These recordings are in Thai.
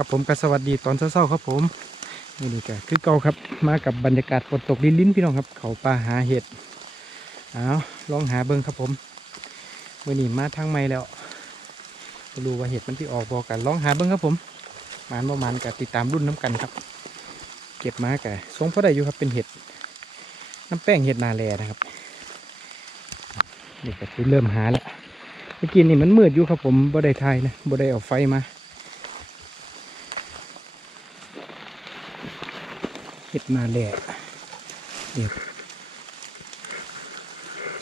ครับผมก็สวัสดีตอนเช้าๆครับผมนี่นี่ก็คือเก่าครับมากับบรรยากาศฝนตกลิ้นๆพี่น้องครับ เขาป่าหาเห็ดเอาลองหาเบิ้งครับผมเมื่อนี้มาทางไม่แล้วรู้ว่าเห็ดมันที่ออกบอกกันลองหาเบิ้งครับผมมานบ่หมานกับติดตามรุ่นน้ำกันครับ เก็บมากับทรงพอได้อยู่ครับเป็นเห็ดน้ำแป้งเห็ดนาแลนะครับนี่ก็คือเริ่มหาแล้วเมื่อกี้นี่มันมืดอยู่ครับผมบ่ได้ทายนะบ่ได้เอาไฟมา ห็ดนาแหล่เดี๋ยว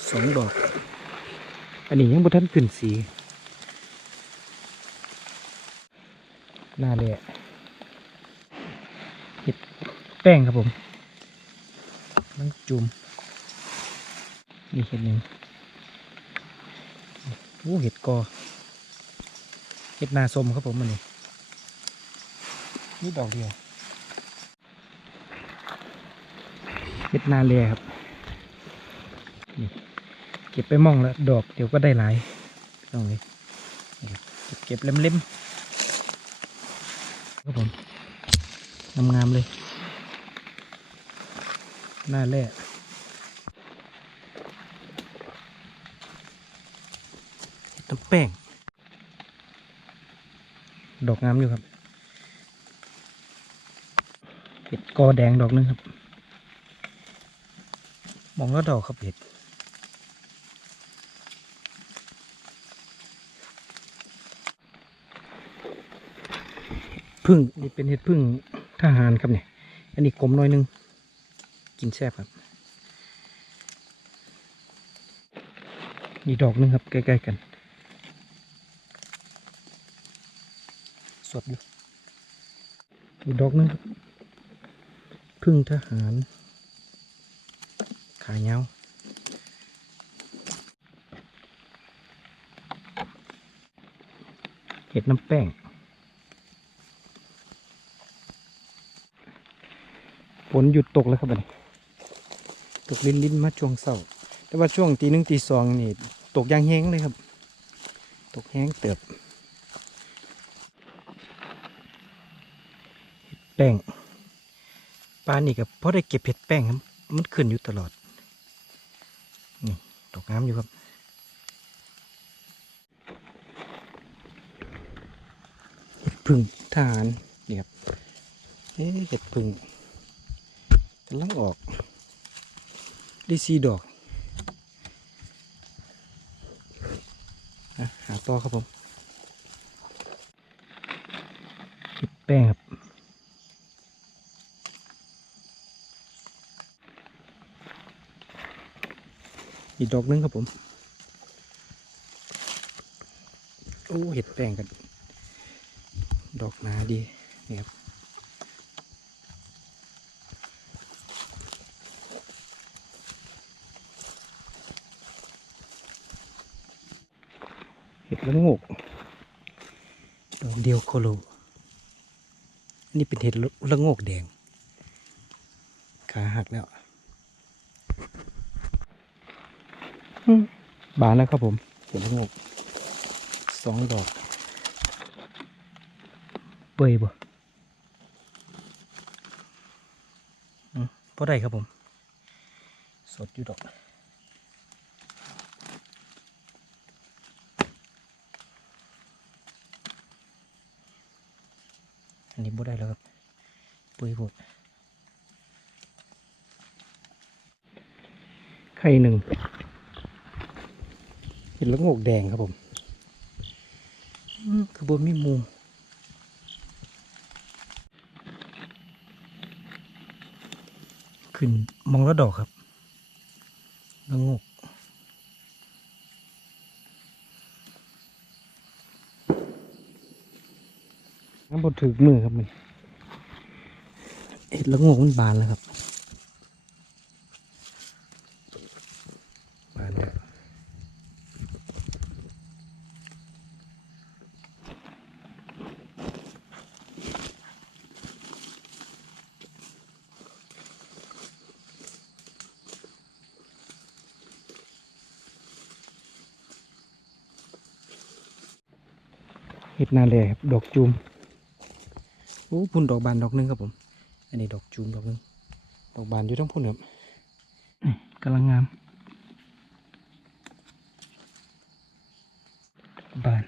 สองดอก อันนี้ยังบ่ทันขึ้นสีหน้าแหล่เห็ดแป้งครับผมนังจุ่มนี่เห็ดหนึ่งโอ้เห็ดกอเห็ดนาสมครับผมมันนี่นี่ดอกเดียว เห็ดนาเลียครับเก็บไปมองแล้วดอกเดี๋ยวก็ได้หลายต้องเลยนี่ครับเก็บเล็มๆครับผมงามๆเลย หน้าแร่เห็ดน้ำแป้ง ดอกงามอยู่ครับเห็ดกอแดงดอกหนึงครับ มองแล้วดอกครับเห็ดพึ่งนี่เป็นเห็ดพึ่งทหารครับเนี่ยอันนี้กลมหน้อยหนึง กินแซ่บครับนี่ดอกหนึงครับใกล้ๆกัน สดอยู่อีกดอกหนึงครับพึ่งทหาร ขายเงาเห็ดน้ำแป้งฝนหยุดตกแล้วครับบัดนี้ตกลินลินมาช่วงเศร้าแต่ว่าช่วงตีหนึ่งตีสองนี่ตกยางแห้งเลยครับ ตกแห้งเติบเห็ดแป้งปลานี่กับพอได้เก็บเห็ดแป้งครับมันขึ้นอยู่ตลอด งามอยู่ครับเห็ดพึ่งทหารนี่ครับเอ๊ะเห็ดพึ่งกำลังออกได้สีดอกหาต่อครับผมเห็ดแป้งครับ อีกดอกหนึงครับผม โอ้เห็ดแป้งกัน ดอกหนาดีนี่ครับเห็ดละโงกดอกเดียวโคโลอันนี้เป็นเห็ดละโงกแดง ขาหักแล้ว บานแล้วครับผมเห็นละโงกสองดอก เปยบ่อืมพอได้ครับผม สดอยู่ดอกอันนี้บ่ได้แล้วครับเปยหมดไข่หนึ่ง เห็นล้วงกแดงครับผมคือบนมีมูขึ้นมองแล้วดอกครับล้วงกน้ำบดถึกมือครับมันเห็ดล้วงกมันบานแล้วครับบานแล้ว เห็ดนาแลครับดอกจูมโอ้พุ่นดอกบานดอกหนึงครับผม อันนี้ดอกจูมดอกหนึงดอกบานอยู่ทั้งพุ่นครับอืมกำลังงาม บาน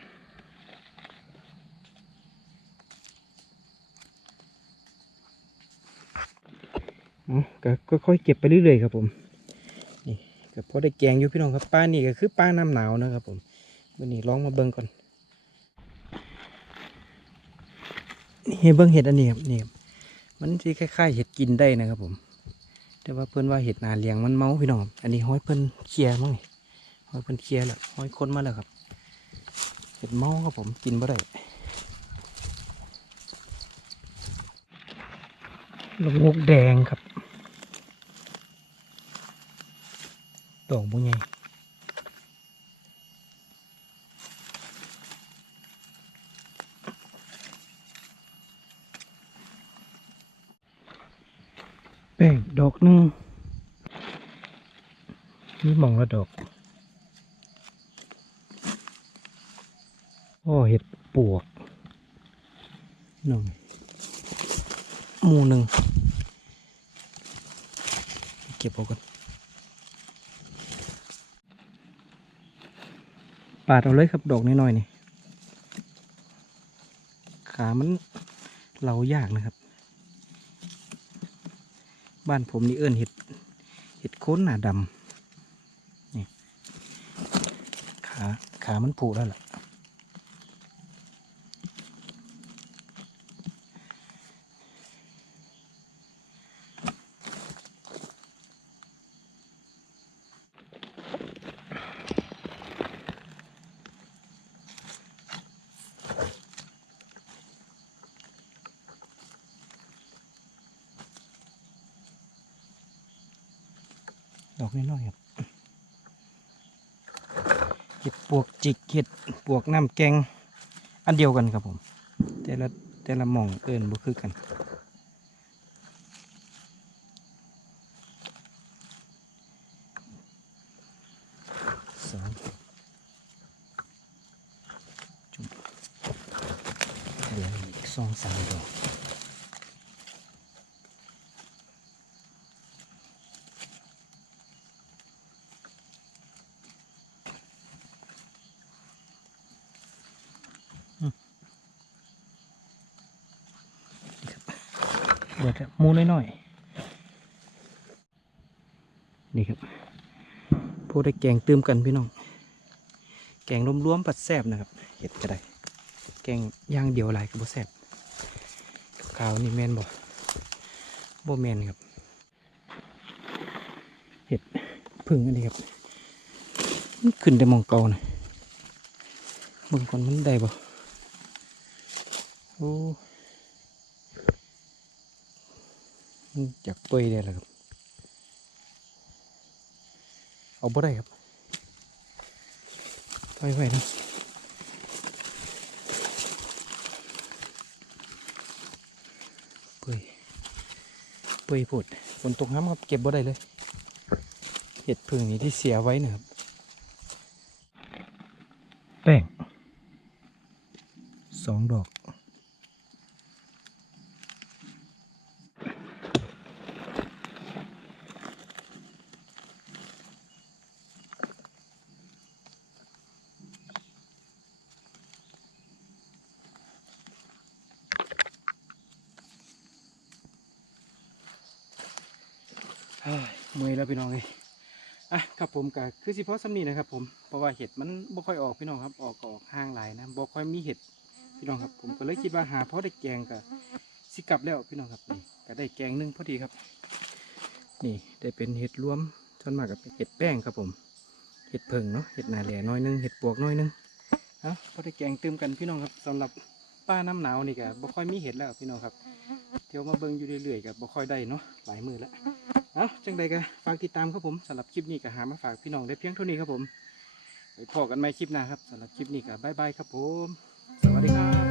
อ๋อก็ค่อยๆเก็บไปเรื่อยๆครับผมนี่ก็พอได้แกงอยู่พี่น้องครับป้านี่ก็คือป้าน้ำหนาวนะครับผมวันนี้ลองมาเบิ่งก่อน นี่ให้เบิ่งเห็ดอันนี้ครับนี่ครับมันสิคล้ายๆเห็ดกินได้นะครับผม แต่ว่าเพิ่อนว่าเห็ดนาเลียงมันเมาพี่น้องอันนี้ห้อยเพิ่อนเคลียร์มั้งนี่ห้อยเพิ่อนเคลียร์แล้วห้อยคนมาแล้วครับ เห็ดเมาครับผมกินบ่ได้ลงกแดงครับดอกบุญใหญ่ แป้งดอกหนึ่งนี่มองละดอก โอ้เห็ดปวกหนึ่งหมูหนึ่งเก็บเอากันปาดเอาเลยครับดอกน้อยๆนี่ขามันเหลายากนะครับ บ้านผมนี่เอิ้นเห็ดเห็ดโค้นหนาดำนี่ขาขามันผุแล้วล่ะ ดอกน้อยๆครับเห็ดปวกจิกเห็ดปวกน้ำแกง อันเดียวกันครับผม แต่ละแต่ละมองเอิญบ่คือกันสองจุ่มเหลืออีกสองสามดอก เดี๋ยวจะหมูน้อยๆนี่ครับพวกได้แกงเติมกันพี่น้อง แกงรวมๆปัดแซบนะครับเห็ดก็ได้ แกงย่างเดียวหลายก็บ่แซบขาวนี่แมนบ่บ่แมนครับเห็ดพึ่งอันนี้ครับมันขึ้นได้มองเกานะเบิ่งก่อนมันได้บ่โอ้ มันจากเปื่อยได้แล้วครับ เอาบ่ได้ครับถอยไว้นะเปื่อยเปื่อยผุดฝนตกน้ำครับเก็บบ่ได้เลยเห็ดพึ่งนี้ที่เสียไว้นะครับแป้งสองดอก เมื่อยแล้วพี่น้องเลยอะครับผมก็คือสิเพาะสำนีนะครับ ผมเพราะว่าเห็ดมันบ่ค่อยออกพี่น้องครับ ออกก็ออกห่างหลายนะบ่ค่อยมีเห็ดพี่น้องครับ ผมก็เลยคิดว่าหาเพาะได้แกงก็สิกลับแล้วพี่น้องครับนี่ก็ได้แกงหนึ่งพอดีครับ นี่ได้เป็นเห็ดรวมส่วนมากกับเห็ดแป้งครับผมเห็ดเพิงเนาะเห็ดหนาแหล่น้อยหนึงเห็ดปวกน้อยหนึงเอ้าพอได้แกงเติมกันพี่น้องครับสำหรับป้าน้ำหนาวนี่ก็บ่ค่อยมีเห็ดแล้วพี่น้องครับเที่ยวมาเบิ่งอยู่เรื่อยๆก็บ่ค่อยได้เนาะหลายมือแล้ว เอาจังใดก็ฝากติดตามครับผมสำหรับคลิปนี้ก็หามาฝากพี่น้องได้เพียงเท่านี้ครับผมไปพอกันใหม่คลิปหน้าครับสำหรับคลิปนี้ก็บายบายครับผม สวัสดีครับ